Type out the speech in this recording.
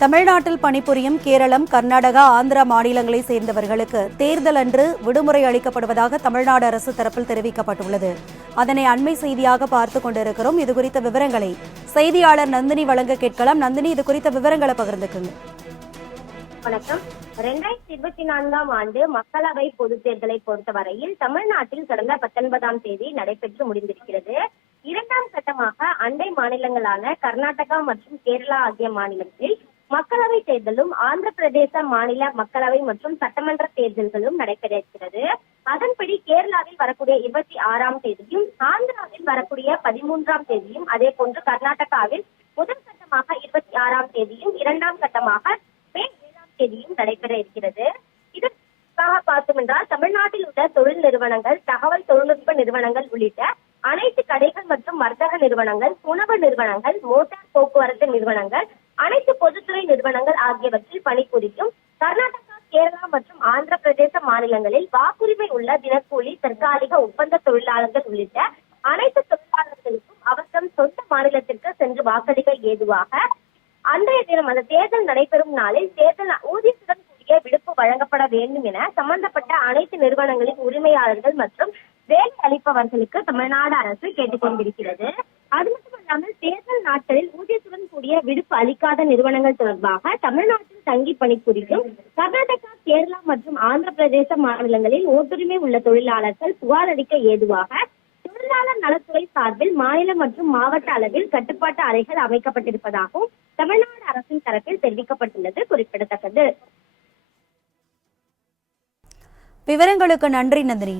தமிழ்நாட்டில் பணிபுரியும் கேரளம், கர்நாடகா, ஆந்திரா மாநிலங்களை சேர்ந்தவர்களுக்கு தேர்தல் அன்று விடுமுறை அளிக்கப்படுவதாக தமிழ்நாடு அரசு தரப்பில் தெரிவிக்கப்பட்டுள்ளது. அதனை அண்மை செய்தியாக பார்த்துக் கொண்டிருக்கிறோம். இதுகுறித்த விவரங்களை செய்தியாளர் நந்தினி வழங்க கேட்கலாம். நந்தினி, இது குறித்த விவரங்களை பகிர்ந்துக்குங்க. வணக்கம். 2024ஆம் ஆண்டு மக்களவை பொதுத் தேர்தலை பொறுத்தவரையில் தமிழ்நாட்டில் கடந்த 19ஆம் தேதி நடைபெற்று முடிந்திருக்கிறது. இரண்டாம் கட்டமாக அண்டை மாநிலங்களான கர்நாடகா மற்றும் கேரளா ஆகிய மாநிலங்களில் மக்களவை தேர்தலும் ஆந்திர பிரதேச மாநில மக்களவை மற்றும் சட்டமன்ற தேர்தல்களும் நடைபெற இருக்கிறது. அதன்படி கேரளாவில் வரக்கூடிய 26ஆம் தேதியும், ஆந்திராவில் வரக்கூடிய 13ஆம் தேதியும், அதே போன்று கர்நாடகாவில் முதல் கட்டமாக 26ஆம் தேதியும், இரண்டாம் கட்டமாக மே 7ஆம் தேதியும் நடைபெற இருக்கிறது. இதற்காக பார்த்தோம் என்றால் தமிழ்நாட்டில் உள்ள தொழில் நிறுவனங்கள், தகவல் தொழில்நுட்ப நிறுவனங்கள் உள்ளிட்ட அனைத்து கடைகள் மற்றும் வர்த்தக நிறுவனங்கள், உணவு நிறுவனங்கள், மோட்டார் போக்குவரத்து நிறுவனங்கள், அனைத்து பொதுத்துறை நிறுவனங்கள் ஆகியவற்றில் பணிபுரியும் கர்நாடகா, கேரளா மற்றும் ஆந்திர பிரதேச மாநிலங்களில் வாக்குரிமை உள்ள தினக்கூலி, தற்காலிக ஒப்பந்த தொழிலாளர்கள் உள்ளிட்ட அனைத்து தொழிலாளர்களுக்கும் அவர்கள் சொந்த மாநிலத்திற்கு சென்று வாக்களிக்க ஏதுவாக அன்றைய தினம் அந்த தேர்தல் நடைபெறும் நாளில் தேர்தல் ஊதியத்துடன் கூடிய விடுப்பு வழங்கப்பட வேண்டும் என சம்பந்தப்பட்ட அனைத்து நிறுவனங்களின் உரிமையாளர்கள் மற்றும் வேலை அளிப்பவர்களுக்கு தமிழ்நாடு அரசு கேட்டுக் கொண்டிருக்கிறது. அது மட்டுமல்லாமல் தேர்தல் நாட்களில் ஊதியத்துடன் கூடிய விடுப்பு அளிக்காத நிறுவனங்கள் தொடர்பாக தமிழ்நாட்டில் தங்கி பணிபுரியும் கர்நாடகா, கேரளா மற்றும் ஆந்திர பிரதேச மாநிலங்களில் ஓட்டுரிமை உள்ள தொழிலாளர்கள் புகார் அளிக்க ஏதுவாக தொழிலாளர் நலத்துறை சார்பில் மாநில மற்றும் மாவட்ட அளவில் கட்டுப்பாட்டு அறைகள் அமைக்கப்பட்டிருப்பதாகவும் தமிழ்நாடு அரசின் தரப்பில் தெரிவிக்கப்பட்டுள்ளது குறிப்பிடத்தக்கது. விவரங்களுக்கு நன்றி நந்தினி.